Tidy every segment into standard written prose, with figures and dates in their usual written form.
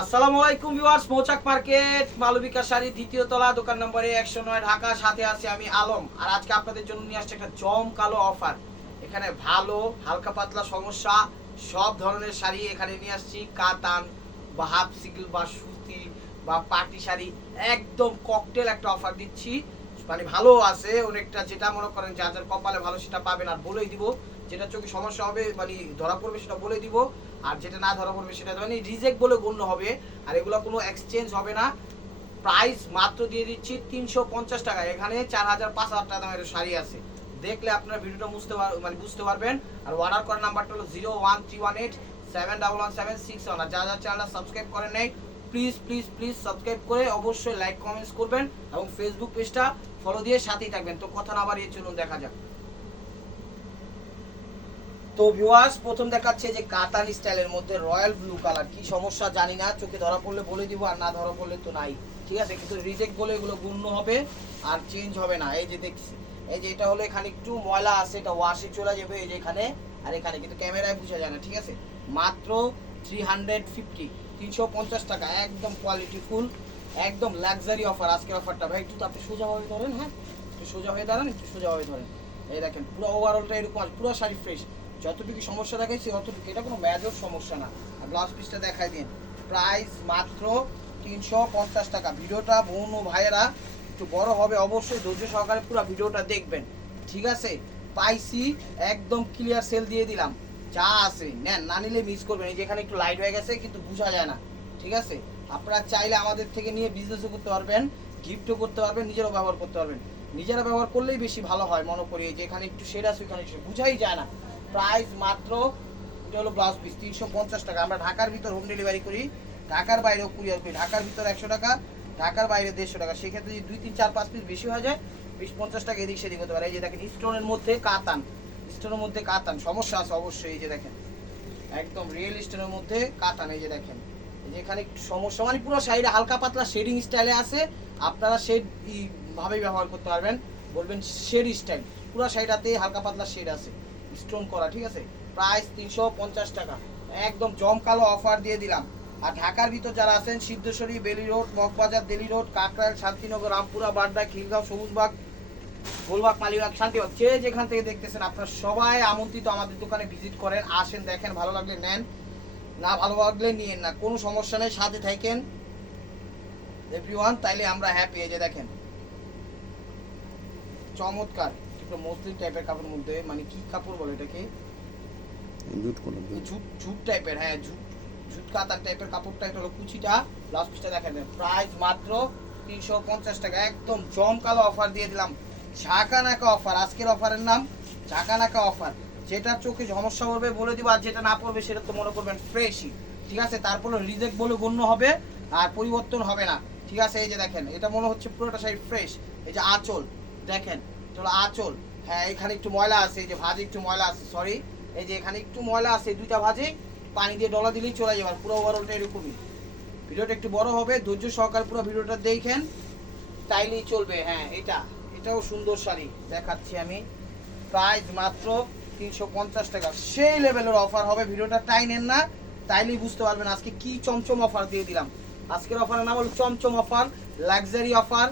আসসালামু আলাইকুম ভিউয়ার্স, মৌচাক মার্কেট মালবিকা শাড়ি দ্বিতীয় তলা, দোকান নম্বরে 109, ঢাকা। সাথে আছে আমি আলম। আর আজকে আপনাদের জন্য নিয়ে আসছে একটা জমকালো অফার। এখানে ভালো হালকা পাতলা সমস্যা সব ধরনের শাড়ি এখানে নিয়ে আসছি। কাতান বা হাফ সিগল বা সুতি বা পার্টি শাড়ি, একদম ককটেল একটা অফার দিচ্ছি। মানে ভালো আছে অনেকটা, যেটা মনে করেন যার যার কপালে ভালো সেটা পাবেন। আর বলেই দিব যেটা চোখে সমস্যা হবে মানে ধরা পড়বে সেটা বলে দিব, আর যেটা না ধরা পড়বে সেটা মানে রিজেক্ট বলে গণ্য হবে। আর এগুলো কোনো এক্সচেঞ্জ হবে না। প্রাইস মাত্র দিয়ে দিচ্ছি 350 টাকা। এখানে 4000 5000 টাকা দামের শাড়ি আছে, দেখলে আপনারা ভিডিওটা বুঝতে পারবেন। আর অর্ডার করার নাম্বারটা হলো 01318711761। আর যারা চ্যানেলটা সাবস্ক্রাইব করেন নাই প্লিজ প্লিজ প্লিজ সাবস্ক্রাইব করে অবশ্যই লাইক কমেন্টস করবেন এবং ফেসবুক পেজটা ফলো দিয়ে সাথেই থাকবেন। তো কথা না বাড়িয়ে চলুন দেখা যাক। তো ভিউয়ার্স, প্রথম দেখাচ্ছে যে কাতান স্টাইলের মধ্যে রয়্যাল ব্লু কালার। কি সমস্যা জানি না, চোখে ধরা পড়লে বলে দিব, আর না ধরা পড়লে তো নাই, ঠিক আছে। কিন্তু রিজেক্ট বলে এগুলো গণ্য হবে আর চেঞ্জ হবে না। এই যে দেখছি, এই যে এটা হলো এখানে একটু ময়লা আছে, এটা ওয়াশে চলে যাবে এই যে এখানে, আর এখানে কিন্তু ক্যামেরায় বোঝা যায় না, ঠিক আছে। মাত্র 350 টাকা, একদম কোয়ালিটি ফুল, একদম লাক্সারি অফার আজকের অফারটা। ভাই একটু আপনি সোজাভাবে ধরেন, হ্যাঁ একটু সোজা হয়ে দাঁড়ান, একটু সোজাভাবে ধরেন। এই দেখেন পুরো ওভারঅলটা এরকম আছে, পুরো শাড়ি ফ্রেশ। যতটুকু সমস্যা দেখাইছি অতটুকু, এটা কোনো মেজর সমস্যা না। আর ব্লাউজ পিসটা দেখাই দিন। প্রাইস মাত্র 350 টাকা। ভিডিওটা বোন ও ভাইয়েরা একটু বড় হবে, অবশ্যই ধৈর্য সহকারে পুরো ভিডিওটা দেখবেন, ঠিক আছে। পাইছি একদম ক্লিয়ার সেল দিয়ে দিলাম, যা আছে নেন, না নিলে মিস করবেন। এই যেখানে একটু লাইট হয়ে গেছে কিন্তু বোঝা যায় না, ঠিক আছে। আপনারা চাইলে আমাদের থেকে নিয়ে বিজনেসও করতে পারবেন, গিফটও করতে পারবেন, নিজেরাও ব্যবহার করতে পারবেন। নিজেরা ব্যবহার করলেই বেশি ভালো হয় মনে করি। যে এখানে একটু শেড আছে, ওইখানে বোঝাই যায় না। প্রাইস মাত্র, এটা হলো ব্লাউজ পিস, 350 টাকা। আমরা ঢাকার ভিতর হোম ডেলিভারি করি, ঢাকার বাইরেও কুরিয়ার করি। ঢাকার ভিতর 100 টাকা, ঢাকার বাইরে 150 টাকা। সেক্ষেত্রে যদি 2 3 4 5 পিস বেশি হয়ে যায় 20-50 টাকা এদিক সেদিক হতে পারে। এই যে দেখেন স্টোনের মধ্যে কাতান, স্টোনের মধ্যে কাতান, সমস্যা আছে অবশ্যই। এই যে দেখেন একদম রিয়েল স্টোনের মধ্যে কাতান। এই যে দেখেন, এই যে এখানে একটু সমস্যা মানে পুরো শাড়িটা হালকা পাতলা শেডিং স্টাইলে আছে। আপনারা শেড ভাবেই ব্যবহার করতে পারবেন, বলবেন শেড স্টাইল। পুরো শাড়িটাতে হালকা পাতলা শেড আছে, স্টোন করা, ঠিক আছে। প্রাইস 350 টাকা, একদম জমকালো অফার দিয়ে দিলাম। আর ঢাকার ভিতর যারা আছেন, সিদ্ধেশ্বরী, বেলি রোড, মগবাজার, দেলি রোড, কাকরাইল, শান্তিনগর, রামপুরা, বাড্ডা, খিলগাঁও, সবুজবাগ, গোলবাগ, মালিবাগ, শান্তিবাগ, যে যেখান থেকে দেখতেছেন আপনারা সবাই আমন্ত্রিত আমাদের দোকানে ভিজিট করেন, আসেন, দেখেন, ভালো লাগলে নেন, না ভালো লাগলে নিয়েন না, কোনো সমস্যা নেই, সাথে থাকেন এভরিওয়ান, তাইলে আমরা হ্যাপি। এই যে দেখেন চমৎকার একটু মসলিন টাইপের কাপড়ের মধ্যে, মানে কি কাপড় বলে এটাকে, ঝুট টাইপের, হ্যাঁ ঝুট কাতার টাইপের কাপড়টা। এটা হলো কুচিটা, ব্লাউজ পিসটা দেখেন। প্রাইস মাত্র 350 টাকা, একদম জমকালো অফার দিয়ে দিলাম। ঝাঁকানাকা অফার, আজকের অফারের নাম ঝাঁকানাকা অফার। যেটা চোখে সমস্যা পড়বে বলে দিব, আর যেটা না পড়বে সেটা তো মনে করবেন ফ্রেশই, ঠিক আছে। তারপরে রিজেক্ট বলে গণ্য হবে আর পরিবর্তন হবে না, ঠিক আছে। এই যে দেখেন, এটা মনে হচ্ছে পুরোটা শাড়ি ফ্রেশ। এই যে আঁচল দেখেন, এটা হলো আঁচল, হ্যাঁ এখানে একটু ময়লা আছে, এই যে ভাঁজে একটু ময়লা আছে, সরি, এই যে এখানে একটু ময়লা আছে, দুইটা ভাঁজে পানি দিয়ে ডলা দিলেই চলে যাবে। পুরো ওভারঅলটা এরকমই। ভিডিওটা একটু বড় হবে, ধৈর্য সহকারে পুরো ভিডিওটা দেখেন, তাইলেই চলবে। হ্যাঁ এটাও সুন্দর শাড়ি দেখাচ্ছি আমি। প্রাইস মাত্র 350 টাকা, সেই লেভেলের অফার হবে। ভিডিওটা টাই নেন না, তাইলেই বুঝতে পারবেন আজকে কি চমচম অফার দিয়ে দিলাম। আজকের অফারের নাম হলো চমচম অফার, লাক্সারি অফার,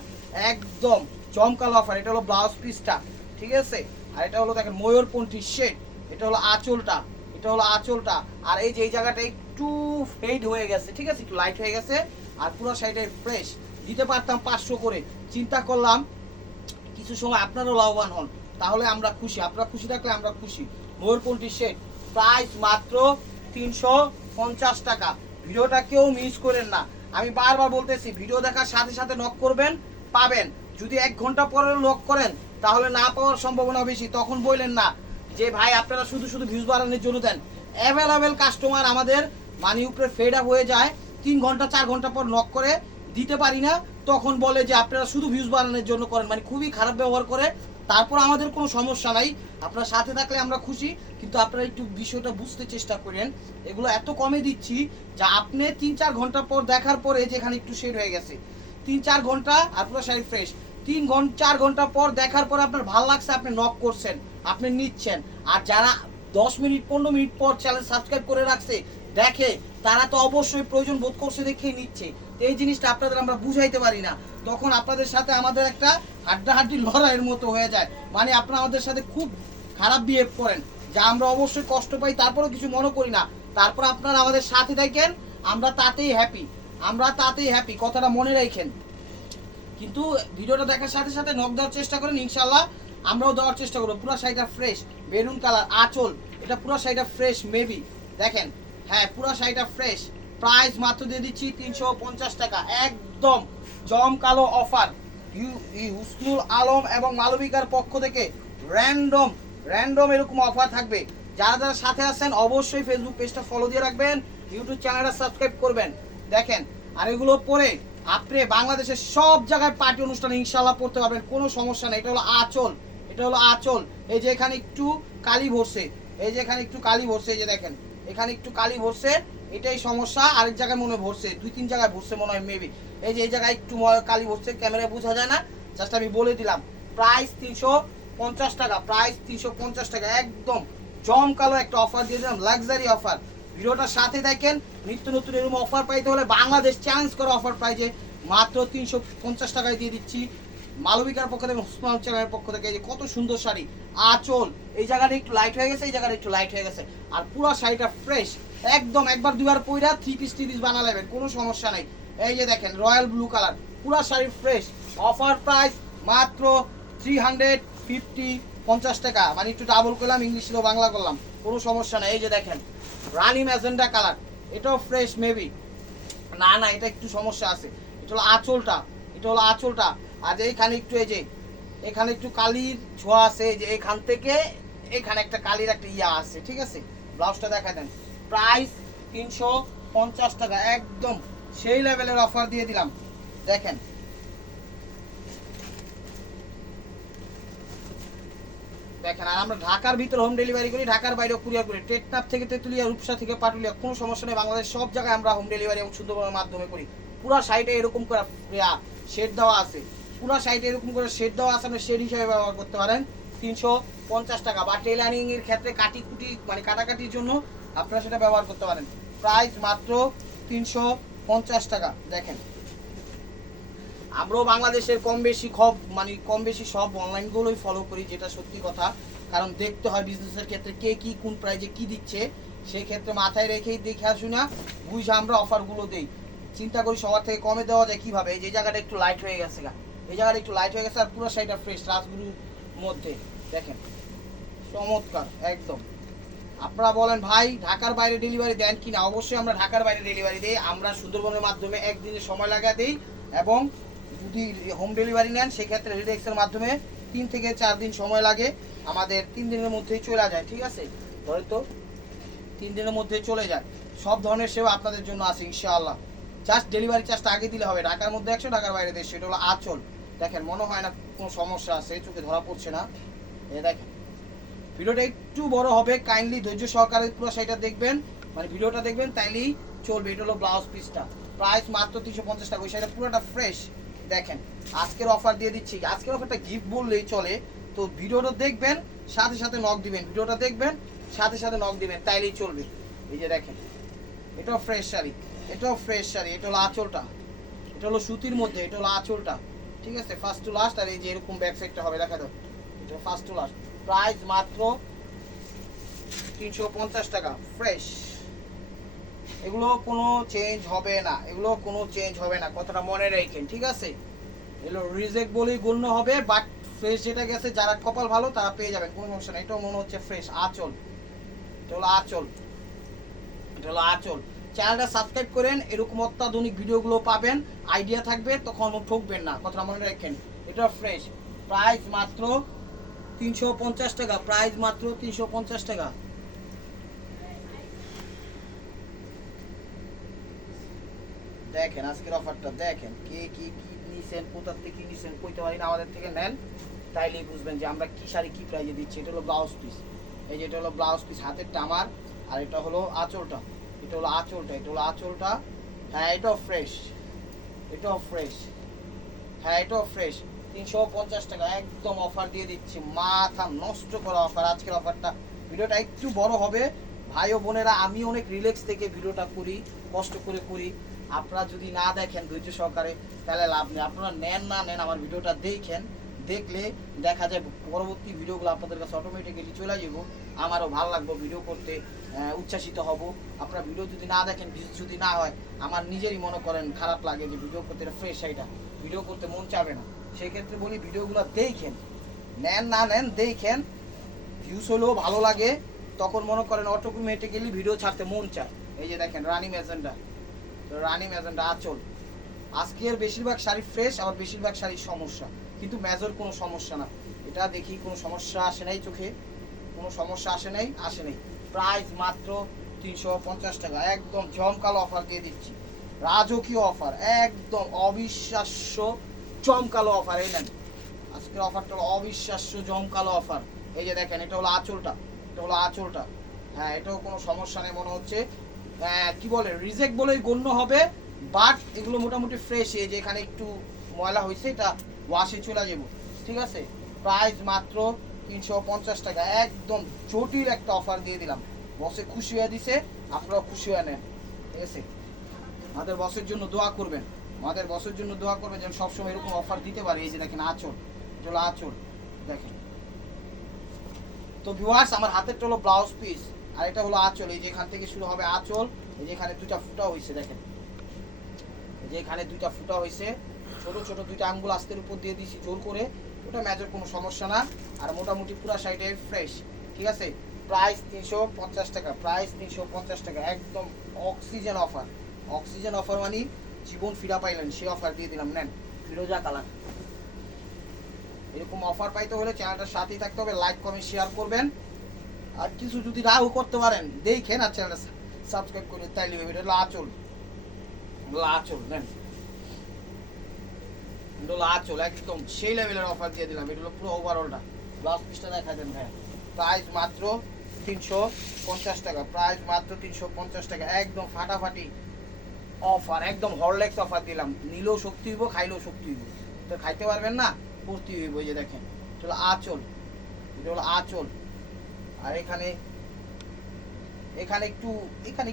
একদম জমকালো অফার। এটা হলো ব্লাউজ পিসটা, ঠিক আছে। আর এটা হলো দেখেন ময়ূরপন্থী শেড, এটা হলো আঁচলটা, এটা হলো আঁচলটা। আর এই যে এই জায়গাটা একটু ফেড হয়ে গেছে, ঠিক আছে, একটু লাইট হয়ে গেছে। আর পুরো শাড়িটা ফ্রেশ, দিতে পারতাম 500 করে, চিন্তা করলাম কিছু সময় আপনারাও লাভবান হন, তাহলে আমরা খুশি। আপনারা খুশি থাকলে আমরা খুশি। ময়ূরপন্থী শেড, প্রাইস মাত্র 350 টাকা। ভিডিওটা কেউ মিস করেন না, আমি বারবার বলতেছি, ভিডিও দেখার সাথে সাথে নক করবেন, পাবেন। যদি 1 ঘন্টা পরে নক করেন তাহলে না পাওয়ার সম্ভাবনা বেশি। তখন বললেন না যে ভাই আপনারা শুধু শুধু ভিউজ বাড়ানোর জন্য দেন। অ্যাভেলেবেল কাস্টমার আমাদের মানি উপরে ফেড আপ হয়ে যায়, 3 ঘন্টা 4 ঘন্টা পর নক করে দিতে পারি না, তখন বলে যে আপনারা শুধু ভিউজ বাড়ানোর জন্য করেন, মানে খুবই খারাপ ব্যবহার করে। তারপর আমাদের কোনো সমস্যা নাই, আপনার সাথে থাকলে আমরা খুশি, কিন্তু আপনারা একটু বিষয়টা বুঝতে চেষ্টা করেন। এগুলো এত কমে দিচ্ছি যা আপনি 3-4 ঘন্টা পর দেখার পরে যেখানে একটু শেড হয়ে গেছে, 3-4 ঘন্টা আর পুরো শাড়ি ফ্রেশ, 3-4 ঘন্টা পর দেখার পর আপনার ভালো লাগছে, আপনি নক করছেন, আপনি নিচ্ছেন। আর যারা 10 মিনিট 15 মিনিট পর চ্যানেল সাবস্ক্রাইব করে রাখছে, দেখে তারা তো অবশ্যই প্রয়োজন বোধ করছে দেখেই নিচ্ছে। তো এই জিনিসটা আপনাদের আমরা বুঝাইতে পারি না, তখন আপনাদের সাথে আমাদের একটা হাড্ডাহাড্ডি লড়াইয়ের মতো হয়ে যায়। মানে আপনারা আমাদের সাথে খুব খারাপ বিহেভ করেন, যা আমরা অবশ্যই কষ্ট পাই, তারপরেও কিছু মনে করি না। তারপর আপনারা আমাদের সাথে থাকেন, আমরা তাতেই হ্যাপি, আমরা তাতেই হ্যাপি, কথাটা মনে রাখেন। কিন্তু ভিডিওটা দেখার সাথে সাথে নক দেওয়ার চেষ্টা করেন, ইনশাল্লাহ আমরাও দেওয়ার চেষ্টা করবো। পুরো শাড়িটা ফ্রেশ, বেরুন কালার আঁচল, এটা পুরো শাড়িটা ফ্রেশ মেবি দেখেন। হ্যাঁ, পুরো শাড়িটা ফ্রেশ, প্রাইস মাত্র দিয়ে দিচ্ছি 350 টাকা, একদম জম কালো অফার। হুসনুল আলম এবং মালবিকার পক্ষ থেকে র্যান্ডম এরকম অফার থাকবে। যারা যারা সাথে আছেন অবশ্যই ফেসবুক পেজটা ফলো দিয়ে রাখবেন, ইউটিউব চ্যানেলটা সাবস্ক্রাইব করবেন। দেখেন, আর এগুলো পরে আপনি বাংলাদেশের সব জায়গায় পার্টি অনুষ্ঠানে ইনশাল্লাহ পড়তে পারবেন, কোনো সমস্যা নেই। এটা হলো আঁচল, এটা হলো আঁচল। এই যে এখানে একটু কালি ভরছে, এই যে এখানে একটু কালি ভরছে, এই যে দেখেন এখানে একটু কালি ভরছে, এটাই সমস্যা। আরেক জায়গায় মনে ভরছে, 2-3 জায়গায় ভরছে মনে হয় মেবি। এই যে এই জায়গায় একটু কালি ভরছে, ক্যামেরায় বোঝা যায় না, জাস্ট আমি বলে দিলাম। প্রাইস 350 টাকা, প্রাইস 350 টাকা, একদম জমকালো একটা অফার দিয়ে দিলাম, লাক্সারি অফার। ভিডিওটার সাথে দেখেন, নিত্য নতুন এরকম অফার পাইতে হলে বাংলাদেশ চ্যালেঞ্জ করা অফার প্রাইজে মাত্র 350 টাকায় দিয়ে দিচ্ছি মালবিকার পক্ষ থেকে, হুসনুল চ্যানেলের পক্ষ থেকে। এই যে কত সুন্দর শাড়ি, আঁচল, এই জায়গাটা একটু লাইট হয়ে গেছে, এই জায়গাটা একটু লাইট হয়ে গেছে, আর পুরো শাড়িটা ফ্রেশ একদম। একবার দুবার পইরা 3 পিস বানা নেবেন, কোনো সমস্যা নাই। এই যে দেখেন রয়্যাল ব্লু কালার, পুরো শাড়ি ফ্রেশ, অফার প্রাইস মাত্র 350 টাকা। মানে একটু ডাবল করলাম, ইংলিশ ছিল বাংলা করলাম, কোনো সমস্যা নাই। এই যে দেখেন রানি ম্যাজেন্ডা কালার, এটাও ফ্রেশ মেবি, না না এটা একটু সমস্যা আছে। এটা হলো আঁচলটা, এটা হলো আঁচলটা। আর এইখানে একটু, এই যে এখানে একটু কালির ছোঁয়া আছে, যে এখান থেকে এখানে একটা কালির একটা ইয়া আছে, ঠিক আছে। ব্লাউজটা দেখা দেন, প্রাইস 350 টাকা, একদম সেই লেভেলের অফার দিয়ে দিলাম। দেখেন দেখেন, আর আমরা ঢাকার ভিতরে হোম ডেলিভারি করি, ঢাকার বাইরেও কুরিয়ার করি। টেকনাফ থেকে তেঁতুলিয়া, রূপসা থেকে পাটুলিয়া, কোনো সমস্যা নেই। বাংলাদেশের সব জায়গায় আমরা হোম ডেলিভারি এবং সুন্দরবনের মাধ্যমে করি। পুরো সাইডে এরকম করে শেড দেওয়া আছে, পুরো সাইডে এরকম করে শেড দেওয়া আছে, আপনি শেড হিসাবে ব্যবহার করতে পারেন। 350 টাকা, বা টেলারিং এর ক্ষেত্রে কাটিকুটি মানে কাটাকাটির জন্য আপনারা সেটা ব্যবহার করতে পারেন। প্রাইস মাত্র 350 টাকা। দেখেন, আমরাও বাংলাদেশের কম বেশি সব অনলাইনগুলোই ফলো করি, যেটা সত্যি কথা। কারণ দেখতে হয় বিজনেসের ক্ষেত্রে কে কি কোন প্রাইজে কি দিচ্ছে, সেই ক্ষেত্রে মাথায় রেখেই দেখে আসি না, বুঝে আমরা অফারগুলো দেই। চিন্তা করি সবার থেকে কমে দেওয়া যায় কীভাবে। এই যে জায়গাটা একটু লাইট হয়ে গেছে, এই জায়গাটা একটু লাইট হয়ে গেছে, আর পুরো শাড়িটা ফ্রেশ রাজগুরুর মধ্যে। দেখেন চমৎকার একদম। আপনারা বলেন ভাই ঢাকার বাইরে ডেলিভারি দেন কি না? অবশ্যই আমরা ঢাকার বাইরে ডেলিভারি দিই। আমরা সুন্দরবনের মাধ্যমে একদিনের সময় লাগা দিই, এবং যদি হোম ডেলিভারি নেন সেক্ষেত্রে রেডেক্সের মাধ্যমে 3 থেকে 4 দিন সময় লাগে। আমাদের 3 দিনের মধ্যেই চলে যায়, ঠিক আছে, হয়তো 3 দিনের মধ্যেই চলে যায়। সব ধরনের সেবা আপনাদের জন্য আছে ইনশাআল্লাহ। জাস্ট ডেলিভারি চার্জটা আগে দিলে হবে। ঢাকার মধ্যে 100, ঢাকার বাইরে 150। এটা হলো আঁচল। দেখেন মনে হয় না কোনো সমস্যা আছে, চোখে ধরা পড়ছে না। দেখেন ভিডিওটা একটু বড় হবে, কাইন্ডলি ধৈর্য সহকারে পুরো শাড়িটা দেখবেন, মানে ভিডিওটা দেখবেন, তাইলেই চলবে। এটা হলো ব্লাউজ পিসটা, প্রাইস মাত্র 350 টাকা। ওই শাড়িটা পুরোটা ফ্রেশ। দেখেন আজকের অফার দিয়ে দিচ্ছি, আজকের অফারটা গিফট বললেই চলে। তো ভিডিওটা দেখবেন, সাথে সাথে নক দিবেন, ভিডিওটা দেখবেন, সাথে সাথে নক দিবেন, তাইলেই চলবে। এই যে দেখেন এটাও ফ্রেশ শাড়ি, এটাও ফ্রেশ শাড়ি। এটা হলো আঁচলটা, এটা হলো সুতির মধ্যে, এটা হলো আঁচলটা, ঠিক আছে, ফার্স্ট টু লাস্ট। আর এই যে এরকম ব্যাক সাইডটা হবে, দেখা দাও, এটা ফার্স্ট টু লাস্ট। প্রাইস মাত্র 350 টাকা, ফ্রেশ। এগুলো কোনো চেঞ্জ হবে না, এগুলো কোনো চেঞ্জ হবে না, কথাটা মনে রাখেন, ঠিক আছে। এগুলো রিজেক্ট বলেই গণ্য হবে, বাট ফ্রেশ যেটা গেছে, যারা কপাল ভালো তারা পেয়ে যাবেন, কোনো সমস্যা নেই। এটাও মনে হচ্ছে ফ্রেশ। আঁচল, এটা হলো আঁচল, এটা হলো আঁচল। চ্যানেলটা সাবস্ক্রাইব করেন, এরকম অত্যাধুনিক ভিডিওগুলো পাবেন, আইডিয়া থাকবে, তখন ঠকবেন না, কথাটা মনে রাখেন। এটা ফ্রেশ, প্রাইস মাত্র 350 টাকা, প্রাইস মাত্র 350 টাকা। দেখেন আজকের অফারটা দেখেন, কে কি কি নিছেন, কোথা থেকে কি নিছেন কইতে পারি না, আমাদের থেকে নেন, তাইলেই বুঝবেন যে আমরা কি শাড়ি কি প্রাইজে দিচ্ছি। এটা হলো ব্লাউজ পিস, এই যে এটা হলো ব্লাউজ পিস, হাতেরটা আমার, আর এটা হলো আঁচলটা, এটা হলো আঁচলটা, এটা হলো আঁচলটা। হ্যাঁ এটাও ফ্রেশ, এটাও ফ্রেশ, হ্যাঁ এটাও ফ্রেশ। 350 টাকা, একদম অফার দিয়ে দিচ্ছি, মাথা নষ্ট করা অফার আজকের অফারটা। ভিডিওটা একটু বড় হবে, ভাই ও বোনেরা, আমি অনেক রিল্যাক্স থেকে ভিডিওটা করি, কষ্ট করে করি। আপনারা যদি না দেখেন ধৈর্য সহকারে, তাহলে লাভ নেই। আপনারা নেন না নেন, আমার ভিডিওটা দেখেন, দেখলে দেখা যায় পরবর্তী ভিডিওগুলো আপনাদের কাছে অটোমেটিক্যালি চলে যাব। আমারও ভালো লাগবে ভিডিও করতে, উচ্ছ্বাসিত হব। আপনারা ভিডিও যদি না দেখেন, ভিউজ যদি না হয়, আমার নিজেরই মনে করেন খারাপ লাগে যে ভিডিও করতে ফ্রেশ, সেইটা ভিডিও করতে মন চাবে না। সেই ক্ষেত্রে বলি ভিডিওগুলো দেখেন, নেন না নেন দেখেন, ভিউজ হলেও ভালো লাগে, তখন মনে করেন অটোমেটিক্যালি ভিডিও ছাড়তে মন চায়। এই যে দেখেন রানি ম্যাজেন্ডা আঁচল। আজকের বেশিরভাগ শাড়ি ফ্রেশ, আবার বেশিরভাগ শাড়ির সমস্যা, কিন্তু মেজর কোনো সমস্যা না। এটা দেখি কোনো সমস্যা আসে নাই, চোখে কোনো সমস্যা আসে নাই। প্রাইস মাত্র 350 টাকা, একদম জমকালো অফার দিয়ে দিচ্ছি, রাজকীয় অফার, একদম অবিশ্বাস্য জমকালো অফার। এই নেন, আজকের অফারটা হলো অবিশ্বাস্য জমকালো অফার। এই যে দেখেন, এটা হলো আঁচলটা, হ্যাঁ এটাও কোনো সমস্যা নেই মনে হচ্ছে। কি বলে, রিজেক্ট বলেই গণ্য হবে, বাট এগুলো মোটামুটি ফ্রেশ। এই যে এখানে একটু ময়লা হয়েছে, এটা ওয়াশে চলে যাবো, ঠিক আছে। প্রাইস মাত্র 350 টাকা, একদম জটিল একটা অফার দিয়ে দিলাম। বসে খুশি হয়ে দিছে, আপনারাও খুশি হয়ে নেন, ঠিক আছে। আমাদের বসের জন্য দোয়া করবেন, যেন সবসময় এরকম অফার দিতে পারে। এই যে দেখেন আঁচল, এটা হলো আঁচল, দেখেন। তো ভিউয়ার্স, আমার হাতেরটা হলো ব্লাউজ পিস, আর এটা হলো আঁচল। এই যে এখান থেকে শুরু হবে আঁচল। এই যে এখানে দুইটা ফুটা হয়েছে, দেখেন, এই যে এখানে দুইটা ফুটা হয়েছে, ছোট ছোট দুইটা আঙ্গুল আস্তের উপর দিয়ে দিয়েছি জোর করে। ওটা মেজর কোনো সমস্যা না, আর মোটামুটি পুরো সাইডে ফ্রেশ, ঠিক আছে। প্রাইস 350 টাকা, একদম অক্সিজেন অফার মানে জীবন ফিরা পাইলেন, সেই অফার দিয়ে দিলাম। নেন, ফিরোজা কালার। এরকম অফার পাইতে হলে চ্যানেলটার সাথেই থাকতে হবে, লাইক কমেন্ট শেয়ার করবেন। আর কিছু যদি নাও করতে পারেন দেখেন, আর চ্যানেলটা সাবস্ক্রাইব করে তাইলে এটা হলো আঁচল, নেন, এটা হলো আঁচল, একদম সেই লেভেলের অফার দিয়ে দিলাম। এটা হলো পুরো ওভারঅলটা। ব্লাউজ পিসটা দেখা দেন ভাই। প্রাইস মাত্র 350 টাকা, একদম ফাটাফাটি অফার, একদম হরলেক্স অফার দিলাম। নিলেও শক্তি হইব, খাইলেও শক্তি হইব। তো খাইতে পারবেন না, পড়তে হইব। এই যে দেখেন, এটা হলো আঁচল, আর এখানে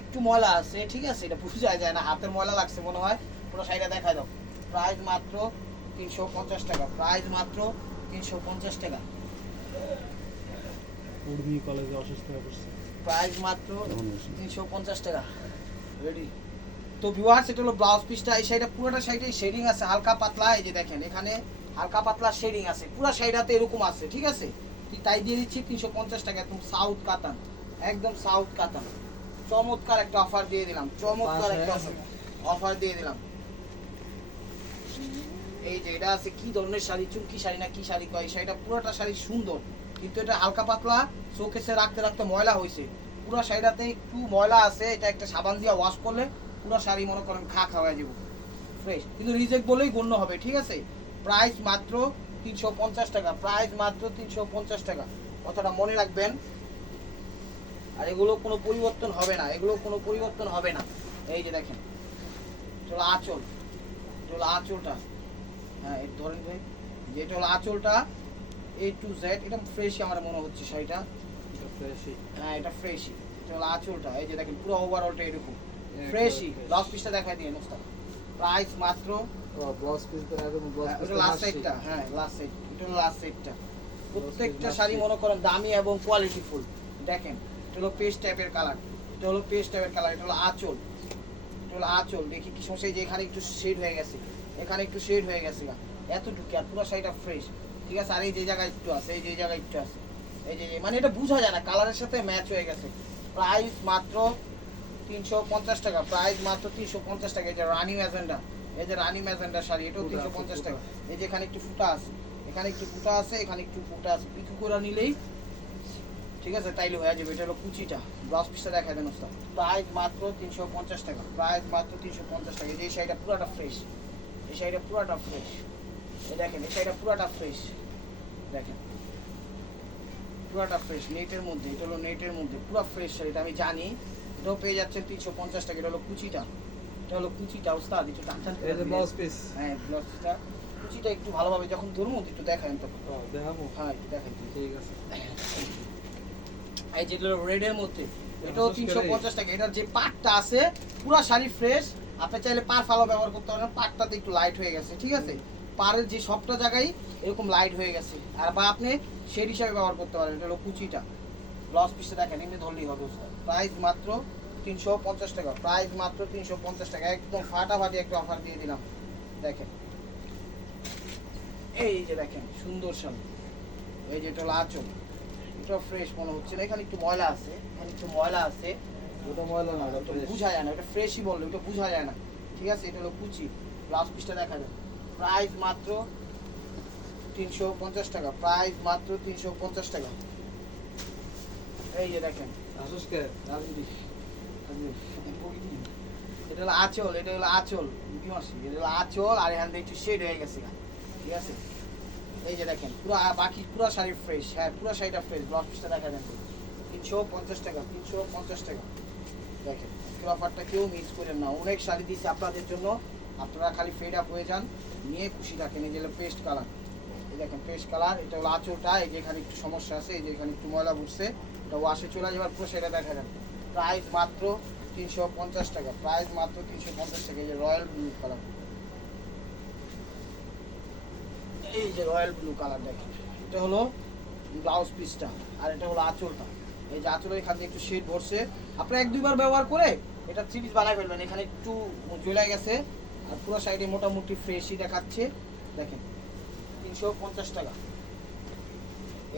একটু ময়লা আছে, ঠিক আছে, এটা বোঝা যায় না, হাতের ময়লা লাগছে মনে হয়। পুরো সাইডে দেখা দাও। প্রাইস মাত্র 350 টাকা, উর্মি কলেজে অসুস্থ হয়ে পড়ছে। প্রাইস মাত্র 350 টাকা, রেডি। তো ভিউয়ার্স, এটা হলো ব্লাউজ পিসটা। এই সাইডে পুরোটা সাইডে শেডিং আছে হালকা পাতলা। এই যে দেখেন, এখানে হালকা পাতলা শেডিং আছে, পুরো সাইডাতে এরকম আছে, ঠিক আছে। তাই দিয়ে দিচ্ছি 350 টাকা, একদম সাউথ কাতান। চমৎকার একটা অফার দিয়ে দিলাম, এই যে এটা আছে কি ধরনের শাড়ি, চুমকি শাড়ি না কি শাড়ি কয়, এই শাড়িটা পুরোটা শাড়ি সুন্দর, কিন্তু এটা হালকা পাতলা, শোকেসে রাখতে ময়লা হয়েছে। পুরো শাড়িটাতে একটু ময়লা আছে, এটা একটা সাবান দিয়ে ওয়াশ করলে পুরো শাড়ি মনে করেন খাওয়া যাবে, ফ্রেশ, কিন্তু রিজেক্ট বলেই গণ্য হবে, ঠিক আছে। প্রাইস মাত্র 350 টাকা, কথাটা মনে রাখবেন। আর এগুলো কোনো পরিবর্তন হবে না, এই যে দেখেন, চলো আঁচলটা, হ্যাঁ ধরেন ভাই, যেটা হলো আঁচলটা A to Z, এটা ফ্রেশই আমার মনে হচ্ছে শাড়িটা, হ্যাঁ এটা ফ্রেশই। এটা হলো আঁচলটা, এই যে দেখেন পুরো ওভারঅলটা এরকম ফ্রেশই। ব্লাউজ পিসটা দেখাই দিয়ে মোস্তাক। প্রাইস মাত্র ব্লাউজ পিস তো একদম এটা লাস্ট সাইডটা, হ্যাঁ লাস্ট সাইডটা। প্রত্যেকটা শাড়ি মনে করেন দামি এবং কোয়ালিটি ফুল। দেখেন, এটা হলো পেস্ট টাইপের কালার, এটা হলো আঁচল। দেখি কি সমস্যা, যে এখানে একটু শেড হয়ে গেছে, এতটুকু, আর পুরো শাড়িটা ফ্রেশ, ঠিক আছে। আর এই যে জায়গায় একটু আছে, এই যে মানে এটা বোঝা যায় না, কালারের সাথে ম্যাচ হয়ে গেছে। প্রাইস মাত্র 350 টাকা, এই যে রানি ম্যাজেন্ডা শাড়ি, এটাও 350 টাকা। এই যে এখানে একটু ফুটা আছে, এখানে একটু ফুটা আছে, পিকু করে নিলেই ঠিক আছে, তাইলে হয়ে যাবে। এটা হলো কুচিটা, ব্লাউজ পিসটা দেখা দেন ওস্তাদ। প্রাইস মাত্র 350 টাকা, এই যে শাড়িটা পুরোটা ফ্রেশ, এই দেখেন, পুরোটা ফ্রেশ, নেটের মধ্যে, এটা হলো নেটের মধ্যে পুরো ফ্রেশ শাড়িটা, আমি জানি। এটাও পেয়ে যাচ্ছেন 350 টাকা। এটা হলো কুচিটা ওস্তাদ, একটু টানটান করে দিলে। ব্লাউজ পিস, হ্যাঁ ব্লাউজ পিসটা, কুচিটা একটু ভালোভাবে যখন ধরবো একটু দেখান, তখন দেখাবো, হ্যাঁ একটু দেখাই, ঠিক আছে। এই যেগুলো রেডের মধ্যে, এটাও 350 টাকা। এটার যে পাটটা আছে পুরা শাড়ি ফ্রেশ, আপনি চাইলে পার ফালো ব্যবহার করতে পারেন। পাটটাতে একটু লাইট হয়ে গেছে, ঠিক আছে, পাড়ের যে সবটা জায়গায় এরকম লাইট হয়ে গেছে, আর বা আপনি শেড হিসাবে ব্যবহার করতে পারেন। এটা হলো কুচিটা, ব্লাউজ পিসটা দেখেন, এমনি ধরলেই হবে। প্রাইস মাত্র 350 টাকা, প্রাইস মাত্র 350 টাকা, একদম ফাটাফাটি একটা অফার দিয়ে দিলাম। দেখেন এই যে দেখেন সুন্দর শাড়ি, এই যে এটা হলো আঁচল, এটা ফ্রেশ মনে হচ্ছে না, এখানে একটু ময়লা আছে, এখানে একটু ময়লা আছে, ওটা ময়লা না, ওটা বোঝা যায় না, ওটা ফ্রেশই বললো, ওটা বোঝা যায় না, ঠিক আছে। এটা হলো কুচি, ব্লাউজ পিসটা দেখা যায়। প্রাইস মাত্র 350 টাকা, প্রাইস মাত্র 350 টাকা। এই যে দেখেন আসুসকে রাজনীতি এটা হলো আঁচল, এটা হলো আঁচল, এটা হলো আঁচল, আর এখান থেকে একটু শেড হয়ে গেছে, ঠিক আছে। এই যে দেখেন পুরো বাকি পুরো শাড়ি ফ্রেশ, হ্যাঁ পুরো শাড়িটা ফ্রেশ। ব্লাউজ পিসটা দেখা দেন, 350 টাকা, 350 টাকা। দেখেন আজকের অফারটা কেউ মিস করেন না, অনেক শাড়ি দিচ্ছে আপনাদের জন্য, আপনারা খালি ফেড আপ হয়ে যান, নিয়ে খুশি রাখেন। এই যে পেস্ট কালার, এই দেখেন পেস্ট কালার, এটা হলো আঁচলটা, এই যে এখানে একটু সমস্যা আছে, এই যে এখানে একটু ময়লা উঠছে, এটা ওয়াশে চলে যাবার পুরো সেটা দেখা যান। প্রাইস মাত্র 350 টাকা, প্রাইস মাত্র 350 টাকা। এই যে রয়্যাল ব্লু কালার, এই যে রয়্যাল ব্লু কালার দেখেন, এটা হলো ব্লাউজ পিসটা, আর এটা হলো আঁচলটা। এই যে আঁচলের এখান থেকে একটু শেড ভরছে, আপনারা 1-2 বার ব্যবহার করে এটা 3 পিস বানাই ফেলবেন। এখানে একটু জ্বলে গেছে, আর পুরো সাইডে মোটামুটি ফ্রেশই দেখাচ্ছে। দেখেন 350 টাকা।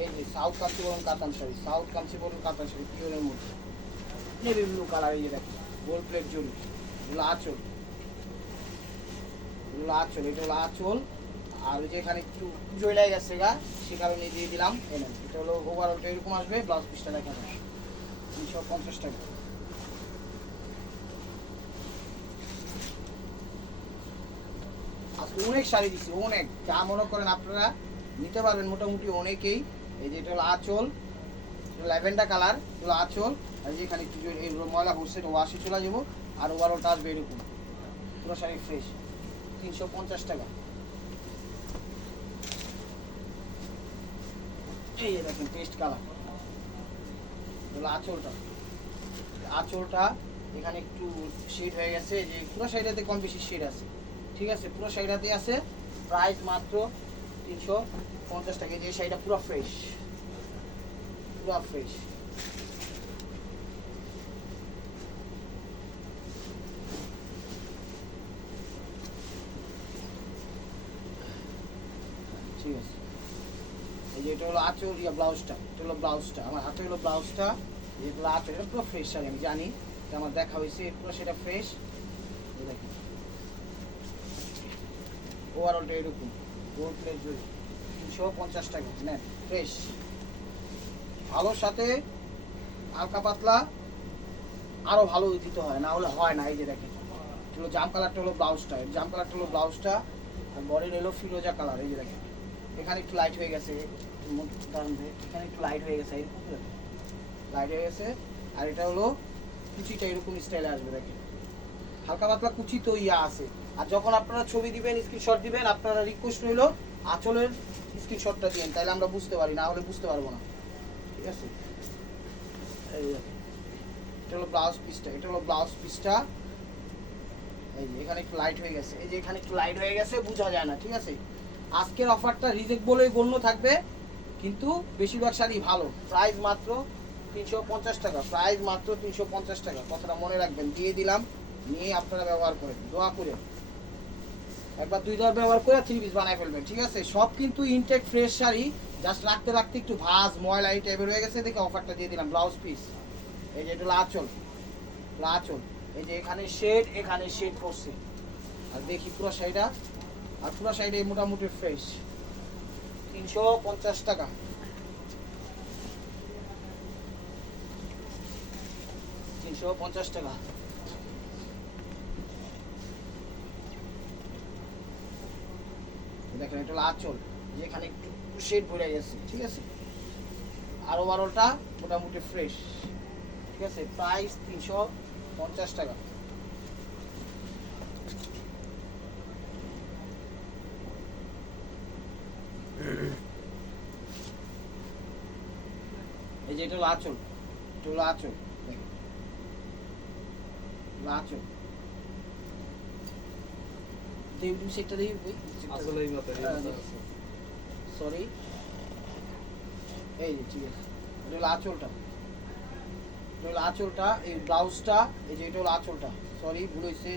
এই যে সাউথ কাঞ্চিপুরম কাতান শাড়ি, সাউথ কাঞ্চিপুরম কাতান শাড়ি পিওরের মধ্যে, নেভি ব্লু কালার, এই যে দেখেন গোল্ড প্লেট জড়ি, এগুলো আঁচল, এগুলো আঁচল, এটা হলো আঁচল। আর ওই যে এখানে একটু জ্বলে গেছে গা, সে কারণে দিয়ে দিলাম। এনেন, এটা হলো ওভারঅলটা এরকম আসবে। ব্লাউজ পিসটা দেখা যায় 350 টাকা। আজকে অনেক শাড়ি দিচ্ছি, অনেক, যা মনে করেন আপনারা নিতে পারবেন মোটামুটি অনেকেই। এই যে এটা হলো আঁচল, ল্যাভেন্ডার কালার, এগুলো আঁচল, আর যে এখানে একটু এগুলো ময়লা পড়ছে, এটা ওয়াশে চলে যাবো, আর ওভারঅলটা আসবে এরকম, পুরো শাড়ি ফ্রেশ, 350 টাকা। এই যে দেখেন পেস্ট কালার, এগুলো আঁচলটা, আঁচলটা এখানে একটু শেড হয়ে গেছে, যে পুরো শাড়িটাতে কম বেশি শেড আছে, ঠিক আছে, পুরো শাড়িটাতে আছে। প্রাইস মাত্র 350 টাকা। যে শাড়িটা পুরো ফ্রেশ, পুরো ফ্রেশ। ঠিক আছে, এই যে এটা হলো আঁচল, ব্লাউজটা, এটা হলো ব্লাউজটা, আমার হাতে হলো ব্লাউজটা, এটা হলো আঁচল, এটা পুরো ফ্রেশ শাড়ি, আমি জানি, এটা আমার দেখা হয়েছে, পুরো সেটা ফ্রেশ। দেখেন ওভারঅলটা এরকম গোল্ড প্লেট জুড়ি, 350 টাকা। নেন ফ্রেশ, ভালোর সাথে হালকা পাতলা আরো ভালো দিতে হয়, না হলে হয় না। এই যে দেখেন হলো জাম কালারটা হলো ব্লাউজটা, জাম কালারটা হলো ব্লাউজটা, আর বডির এলো ফিরোজা কালার। এই যে দেখেন এখানে একটু লাইট হয়ে গেছে, এখানে একটু লাইট হয়ে গেছে, লাইট হয়ে গেছে। আর এটা হলো কুচিটা এরকম স্টাইলে আসবে, দেখেন হালকা পাতলা কুচি তো ইয়া আছে। আর যখন আপনারা ছবি দিবেন, স্ক্রিনশট দিবেন, আপনারা রিকোয়েস্ট রইলো আঁচলের স্ক্রিনশটটা দিন, তাহলে আমরা বুঝতে পারি, না হলে বুঝতে পারবো না, ঠিক আছে। এই এটা হলো ব্লাউজ পিসটা, এটা হলো ব্লাউজ পিসটা। এই যে এখানে একটু লাইট হয়ে গেছে, এই যে এখানে একটু লাইট হয়ে গেছে, বোঝা যায় না, ঠিক আছে। আজকের অফারটা রিজেক্ট বলেই গণ্য থাকবে, কিন্তু বেশিরভাগ শাড়ি ভালো। প্রাইস মাত্র 350 টাকা, প্রাইস মাত্র 350 টাকা। কথাটা মনে রাখবেন, দিয়ে দিলাম, নিয়ে আপনারা ব্যবহার করেন, দোয়া করে একবার 2 বার ব্যবহার করে 3 পিস বানায় ফেলবেন, ঠিক আছে। সব কিন্তু ইনটেক ফ্রেশ শাড়ি, জাস্ট রাখতে রাখতে একটু ভাঁজ ময়লা এই টাইপের হয়ে গেছে, দেখে অফারটা দিয়ে দিলাম। ব্লাউজ পিস, এই যে এটা হলো আঁচল, আঁচল, এই যে এখানে শেড করছে, আর দেখি পুরো শাড়িটা, আর পুরো শাড়িটা মোটামুটি ফ্রেশ, 350 টাকা। টাকা। দেখেন এটা হলো আঁচল, যেখানে একটু শেড ভরে গেছে, ঠিক আছে, আর ওভারঅলটা মোটামুটি ফ্রেশ, ঠিক আছে। প্রাইস 350 টাকা। এই যে এটা হলো আঁচল, এটা হলো আঁচল, দেখেন আঁচল দেই সেটটা দেই আসলে এই মতো সরি এই যে ঠিক আছে এটা হলো আঁচলটা, এটা হলো আঁচলটা, এই ব্লাউজটা, এই যে এটা হলো আঁচলটা, সরি ভুল হয়েছে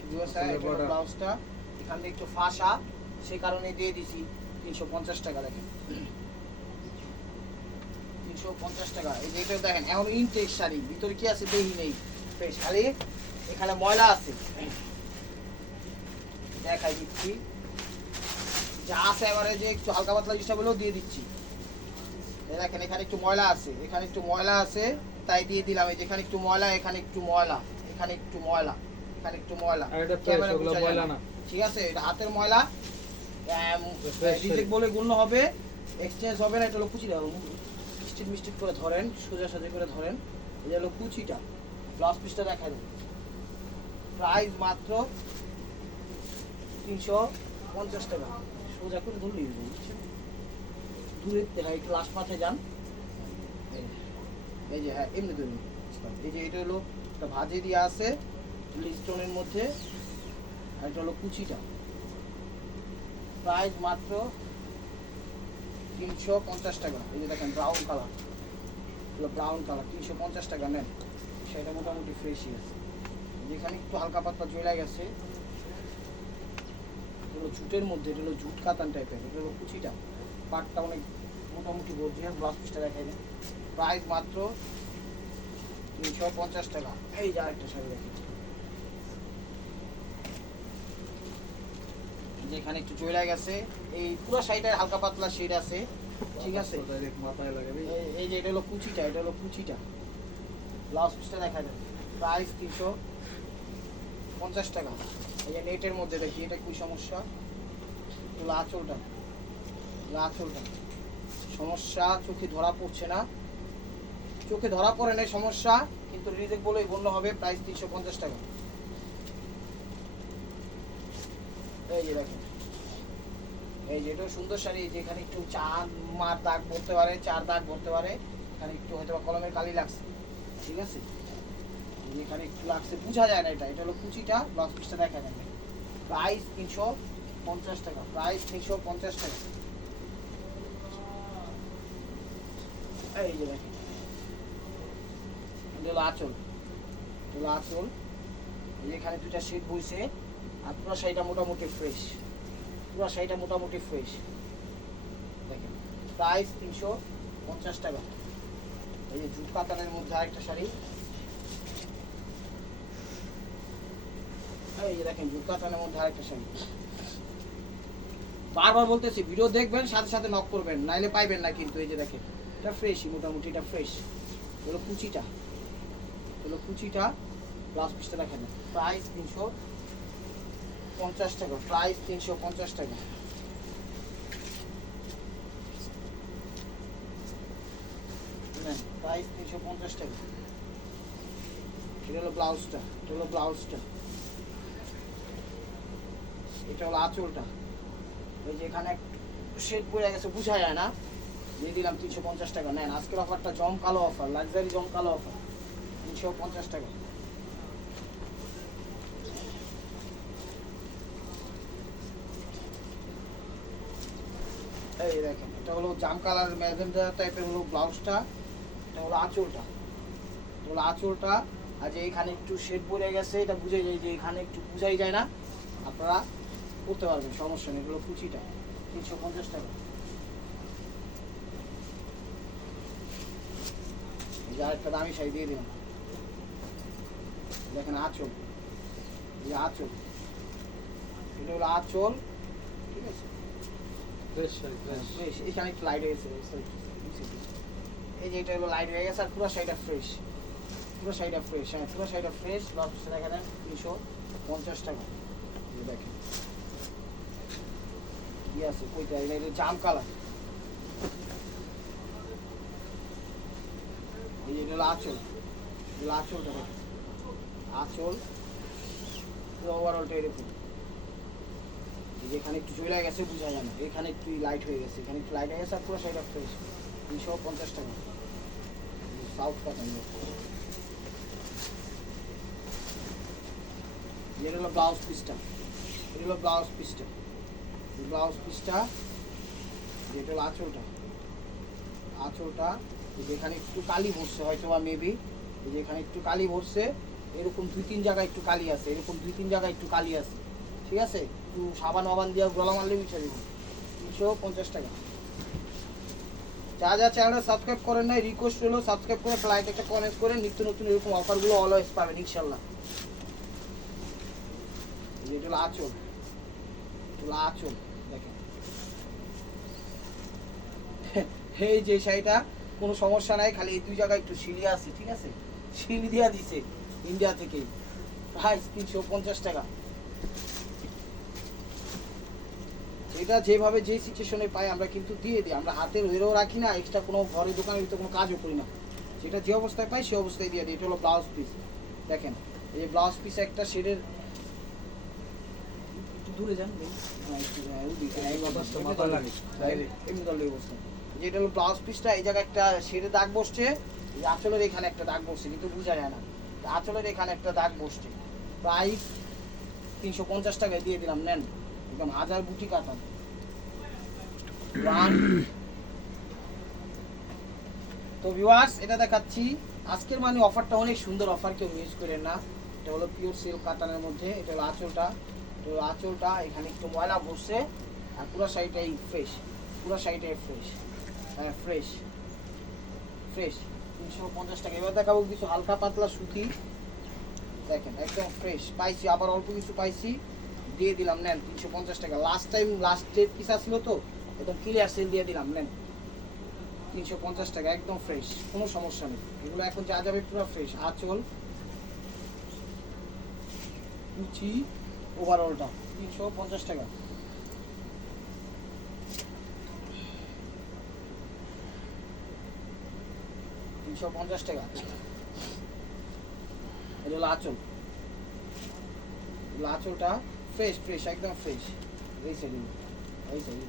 ব্লাউজটা এখান থেকে একটু ফাঁসা, সেই কারণে দিয়ে দিছি 350 টাকা। দেখেন 350 টাকা। এই যে এটা দেখেন এখন ইনটেক শাড়ি, ভিতরে কি আছে দেখি নেই, ফ্রেশ, খালি এখানে ময়লা আছে, দেখাই দিচ্ছি যা আছে এবারে, যে একটু হালকা পাতলা জিনিসটা বলেও দিয়ে দিচ্ছি। এই দেখেন এখানে একটু ময়লা আছে, এখানে একটু ময়লা আছে, তাই দিয়ে দিলাম। এই যে এখানে একটু ময়লা, এখানে একটু ময়লা, এখানে একটু ময়লা, এখানে একটু ময়লা, ক্যামেরা বোঝা যায় না, ঠিক আছে, এটা হাতের ময়লা, রিজেক্ট বলে গণ্য হবে, এক্সচেঞ্জ হবে না। এটা হলো কুচিটা, মিষ্টি মিষ্টি করে ধরেন, সোজা সোজা করে ধরেন, এটা হলো কুচিটা। ব্লাউজ পিসটা দেখা দেন, প্রাইস মাত্র 350 টাকা। সোজা করে ধরলেই বুঝছেন, দূরে দেখা একটু লাস্ট মাথায় যান, এই যে হ্যাঁ এমনি ধরুন। এই যে এটা হলো একটা ভাজে দিয়ে আছে স্টোনের মধ্যে, আর এটা হলো কুচিটা, প্রাইস মাত্র 350 টাকা। এই যে দেখেন ব্রাউন কালার, এগুলো ব্রাউন কালার, 350 টাকা নেন। সেটা মোটামুটি ফ্রেশই আছে। যেখানে একটু হালকা পাতলা জয়লা গেছে, এগুলো জুটের মধ্যে, এটা হলো জুট কাতান টাইপের, এটা হলো কুচিটা, পাটটা অনেক মোটামুটি বর্জিয়াস। ব্লাউজ পিসটা দেখাই দেন, প্রাইস মাত্র 350 টাকা। এই যে আরেকটা শাড়ি দেখেন, যেখানে একটু জয়লা গেছে, এই পুরো শাড়িটার হালকা পাতলা শেড আছে, ঠিক আছে। মাথায় লাগে এই যে এটা হলো কুচিটা, এটা হলো কুচিটা, ব্লাউজ পিসটা দেখা যায়, প্রাইস 350 টাকা। এই যে নেটের মধ্যে দেখি, এটা কি সমস্যা, এগুলো আঁচলটা, আঁচলটা সমস্যা, চোখে ধরা পড়ছে না, চোখে ধরা পড়ে না সমস্যা, কিন্তু রিজেক্ট বলেই গণ্য হবে। প্রাইস 350 টাকা। এই যে দেখেন, এই যে এটা সুন্দর শাড়ি, যেখানে একটু চার মার দাগ পড়তে পারে, 4 দাগ পড়তে পারে, এখানে একটু হয়তো কলমের কালি লাগছে, ঠিক আছে, এখানে একটু লাগছে, বোঝা যায় না। এটা এটা হলো কুচিটা, ব্লাউজ পিসটা দেখা যায়। প্রাইস 350 টাকা, প্রাইস 350 টাকা। এই যে দেখেন এটা হলো আঁচল, এটা হলো আঁচল, এখানে দুটা শেড বইছে, আর পুরো শাড়িটা মোটামুটি ফ্রেশ, পুরো শাড়িটা মোটামুটি ফ্রেশ। দেখেন প্রাইস 350 টাকা। এই যে জুট কাতানের মধ্যে আরেকটা শাড়ি, এই যে দেখেন জুট কাতানের মধ্যে আরেকটা শাড়ি। বারবার বলতেছি ভিডিও দেখবেন, সাথে সাথে নক করবেন, নাইলে পাইবেন না কিন্তু। এই যে দেখেন এটা ফ্রেশই, মোটামুটি এটা ফ্রেশ। হলো কুচিটা, হলো কুচিটা, ব্লাউজ পিসটা দেখেন, প্রাইস 350 টাকা, প্রাইস 350 টাকা। প্রাইস 350 টাকা। এটা হলো ব্লাউজটা, এটা হলো ব্লাউজটা, এটা হলো আঁচলটা। এই যে এখানে শেড পড়ে গেছে, বোঝা যায় না, দিয়ে দিলাম 350 টাকা। নেন আজকের অফারটা জমকালো অফার, লাক্সারি জমকালো অফার, 350 টাকা। এই দেখেন এটা হলো জাম কালার ম্যাজেন্টা টাইপের হলো ব্লাউজটা, এটা হলো আঁচলটা, এটা হলো আঁচলটা। আর যে এখানে একটু শেড পড়ে গেছে, এটা বুঝে যায়, যে এখানে একটু বুঝাই যায় না, আপনারা করতে পারবেন, সমস্যা নেই। এগুলো কুচিটা 350 টাকা। আরেকটা দামি শাড়ি দিয়ে দিলাম, দেখেন আঁচল, এই যে আঁচল, এটা হলো আঁচল, ঠিক আছে, ফ্রেশ। এখানে একটু লাইট হয়ে গেছে, এই যে এটা হলো লাইট হয়ে গেছে, আর পুরো শাড়িটা ফ্রেশ, পুরো শাড়িটা ফ্রেশ, হ্যাঁ পুরো শাড়িটা ফ্রেশ। ব্লাউজটা দেখা দেন 350 টাকা। দেখেন কি আছে কইটা, এটা জাম কালার, এই যে এটা হলো আঁচল, এগুলো আঁচলটা দেখেন, আঁচল পুরো ওভারঅলটা এরকম। যেখানে একটু চলে গেছে বোঝা যায় না, এখানে একটু লাইট হয়ে গেছে, এখানে একটু লাইট হয়ে গেছে, আর পুরো শাড়িটা ফ্রেশ। 350 টাকা। সাউথ কাতান, এটা হলো ব্লাউজ পিসটা, এটা হলো ব্লাউজ পিসটা, ব্লাউজ পিসটা, যেটা হলো আঁচলটা, আঁচলটা যেখানে একটু কালি ভরছে হয়তো বা মেবি, যেখানে একটু কালি ভরছে এরকম 2-3 জায়গায় একটু কালি আছে, এরকম 2-3 জায়গায় একটু কালি আছে, ঠিক আছে? একটু সাবান মাবান দিয়ে গলা মারলে মিশে দেবো। 350 টাকা। যা যা চ্যানেলটা সাবস্ক্রাইব করেন নাই রিকোয়েস্ট হলো সাবস্ক্রাইব করে লাইক একটা কমেন্ট করে নিত্য নতুন এরকম অফারগুলো অলওয়েজ পাবেন ইনশাল্লাহ। এটা হলো আঁচল, এটা হলো আঁচল দেখেন। এই যে শাড়িটা কোনো সমস্যা নাই, খালি এই 2 জায়গায় একটু সিলি আছে, ঠিক আছে? সিলি দিয়া দিছে ইন্ডিয়া থেকে। প্রাইস 350 টাকা। এটা যেভাবে যে সিচুয়েশনে পাই আমরা কিন্তু দিয়ে দিই, আমরা হাতের ধরেও রাখি না, এক্সট্রা কোনো ঘরে দোকানের ভিতরে কোনো কাজও করি না, যেটা যে অবস্থায় পাই সে অবস্থায় দিয়ে দিই। এটা হলো ব্লাউজ পিস দেখেন, এই যে ব্লাউজ পিস একটা শেডের, একটু দূরে যান, হ্যাঁ একটু, হ্যাঁ ওদিকে, এই বাতাসটা মাথায় লাগে এমনি দলের অবস্থা। যেটা হলো ব্লাউজ পিসটা, এই জায়গায় একটা শেডে দাগ বসছে, এই আঁচলের এখানে একটা দাগ বসছে কিন্তু বোঝা যায় না, আঁচলের এখানে একটা দাগ বসছে। প্রাইস 350 টাকায় দিয়ে দিলাম, নেন একদম হাজার বুটি কাটা। তো ভিউয়ার্স এটা দেখাচ্ছি আজকের মানে অফারটা অনেক সুন্দর অফার, কেউ মিস করেন না। এটা হলো পিওর সিল্ক কাতানের মধ্যে, এটা হলো আঁচলটা, তো আঁচলটা এখানে একটু ময়লা বসছে আর পুরো শাড়িটাই ফ্রেশ, পুরো শাড়িটাই ফ্রেশ, হ্যাঁ ফ্রেশ ফ্রেশ। 350 টাকা। এবার দেখাবো কিছু হালকা পাতলা সুতি, দেখেন একদম ফ্রেশ পাইছি, আবার অল্প কিছু পাইছি, দিয়ে দিলাম, নেন 350 টাকা। লাস্ট টাইম লাস্টের পিস আসলো তো একদম ক্লিয়ার সেল দিয়ে দিলাম, নেন 350 টাকা, একদম ফ্রেশ, কোনো সমস্যা নেই। এগুলো এখন যা যাবে পুরো ফ্রেশ। আঁচল কুচি ওভারঅলটা 350 টাকা। টাকা। এটা হলো আঁচল, আঁচলটা ফ্রেশ ফ্রেশ একদম ফ্রেশ। এই সাইড, এই সাইড,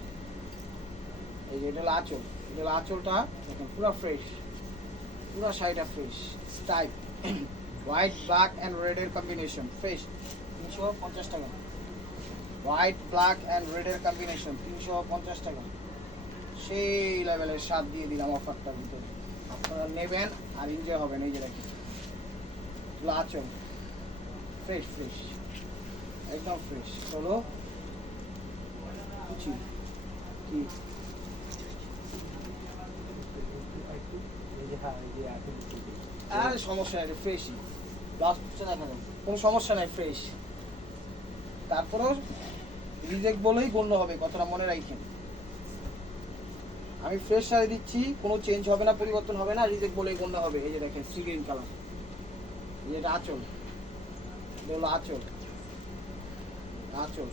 এই যে এটা হলো আঁচল, এটা হলো আঁচলটা দেখেন পুরো ফ্রেশ, পুরো শাড়িটা fresh type, white black and রেডের কম্বিনেশন, ফ্রেশ 350 টাকা। হোয়াইট ব্ল্যাক অ্যান্ড রেডের কম্বিনেশন 350 টাকা। সেই লেভেলের স্বাদ দিয়ে দিলাম অফারটার ভিতরে, আপনারা নেবেন আর এনজয় হবেন। এই যে দেখেন আঁচল ফ্রেশ ফ্রেশ একদম ফ্রেশ। চলো কুচি কি আর সমস্যা নাই, ফ্রেশই ব্লাউজ পিসটা দেখা যাবে, কোনো সমস্যা নাই, ফ্রেশ। তারপরেও রিজেক্ট বলেই গণ্য হবে, কথাটা মনে রাখেন। আমি ফ্রেশ শাড়ি দিচ্ছি, কোনো চেঞ্জ হবে না, পরিবর্তন হবে না, রিজেক্ট বলেই গণ্য হবে। এই যে দেখেন সি গ্রিন কালার, এই যে এটা আঁচল, এটা হলো আঁচল, আঁচল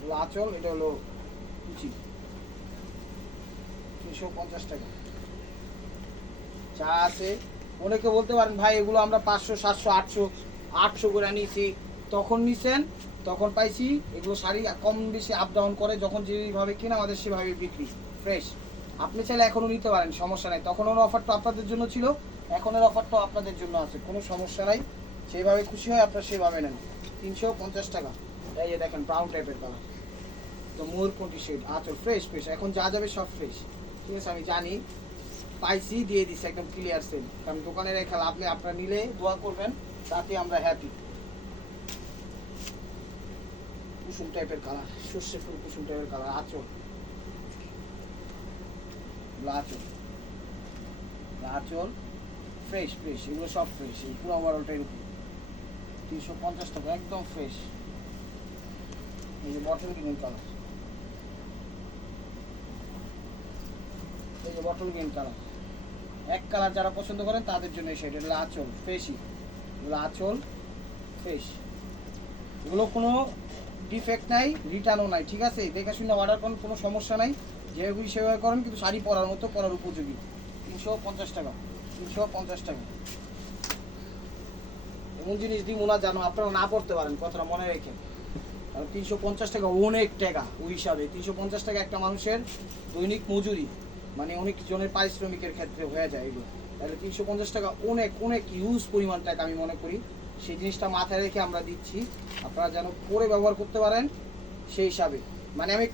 হলো আঁচল, এটা হলো কুচি 350 টাকা। যা আছে অনেকে বলতে পারেন ভাই এগুলো আমরা 500 700 800 করে নিয়েছি, তখন নিছেন তখন পাইছি। এগুলো শাড়ি কম বেশি আপ ডাউন করে, যখন যেভাবে কিনা আমাদের সেভাবে বিক্রি ফ্রেশ। আপনি চাইলে এখনও নিতে পারেন, সমস্যা নাই। তখন ওর অফারটা আপনাদের জন্য ছিল, এখনের অফারটাও আপনাদের জন্য আছে, কোনো সমস্যা নাই। সেইভাবে খুশি হয় আপনারা সেভাবে নেন। 350 টাকা। এই যে দেখেন ব্রাউন টাইপের কালার, তো ময়ূরকণ্ঠী শেড, আঁচল ফ্রেশ ফ্রেশ, এখন যা যাবে সব ফ্রেশ, ঠিক আছে? আমি জানি পাইছি, দিয়ে দিচ্ছি একদম ক্লিয়ার সেল, কারণ দোকানে রেখে লাভ নেই, আপনারা নিলে দোয়া করবেন, তাতে আমরা হ্যাপি। কুসুম টাইপের কালার, সর্ষে ফুল কুসুম টাইপের কালার, আঁচল, আঁচল, আঁচল ফ্রেশ ফ্রেশ, এগুলো সব ফ্রেশ। এই পুরো ওভারঅলটা এরকম 350 টাকা, একদম ফ্রেশ। এই যে বটল গ্রিন কালার, এই যে বটল গ্রিন কালার, এক কালার যারা পছন্দ করেন তাদের জন্য এই শাড়ি। এটা আঁচল ফ্রেশই, এগুলো আঁচল ফ্রেশ, এগুলো কোনো ডিফেক্ট নাই, রিটার্নও নাই, ঠিক আছে? দেখে শুনে অর্ডার করেন, কোনো সমস্যা নাই, যেভাবে সেভাবে করেন, কিন্তু শাড়ি পরার মতো, পরার উপযোগী। 350 টাকা, 350 টাকা। এমন জিনিস দিই মনে জানো আপনারা না পড়তে পারেন, কথাটা মনে রেখেন। আর 350 টাকা অনেক টাকা, ওই হিসাবে 350 টাকা একটা মানুষের দৈনিক মজুরি, মানে অনেক জনের পারিশ্রমিকের ক্ষেত্রে হয়ে যায় এগুলো। তাহলে 350 টাকা অনেক অনেক হিউজ পরিমাণ টাকা আমি মনে করি। সেই জিনিসটা মাথায় রেখে আমরা দিচ্ছি, আপনারা যেন পরে ব্যবহার করতে পারেন সেই হিসাবে। মানে আমি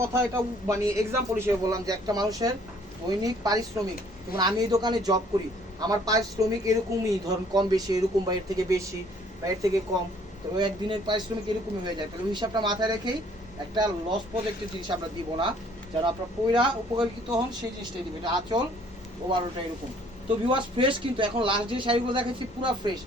কথা এটা মানে এক্সাম্পল হিসেবে বললাম যে একটা মানুষের দৈনিক পারিশ্রমিক, যেমন আমি এই দোকানে জব করি, আমার পারিশ্রমিক এরকমই ধরুন কম বেশি এরকম, বা এর থেকে বেশি বা এর থেকে কম, তো ওই একদিনের পারিশ্রমিক এরকমই হয়ে যায়। তাহলে ওই হিসাবটা মাথায় রেখেই একটা লস প্রজেক্টের জিনিস আমরা দিব না, যারা আপনার পয়রা উপকারিত হন সেই জিনিসটাই দিব। এটা আঁচল ওভারঅলটা এরকম। তো ভিউয়ার্স ফ্রেশ, কিন্তু এখন লাস্ট যে শাড়িগুলো দেখাচ্ছি পুরো ফ্রেশ।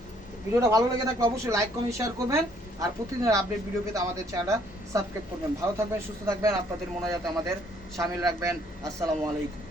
ভিডিওটা ভালো লেগে থাকলে অবশ্যই লাইক কমেন্ট শেয়ার করবেন, আর প্রতিদিনের আপডেট ভিডিও পেতে আমাদের চ্যানেলটা সাবস্ক্রাইব করবেন। ভালো থাকবেন, সুস্থ থাকবেন, আপনাদের মনে যাতে আমাদের সামিল রাখবেন। আসসালামু আলাইকুম।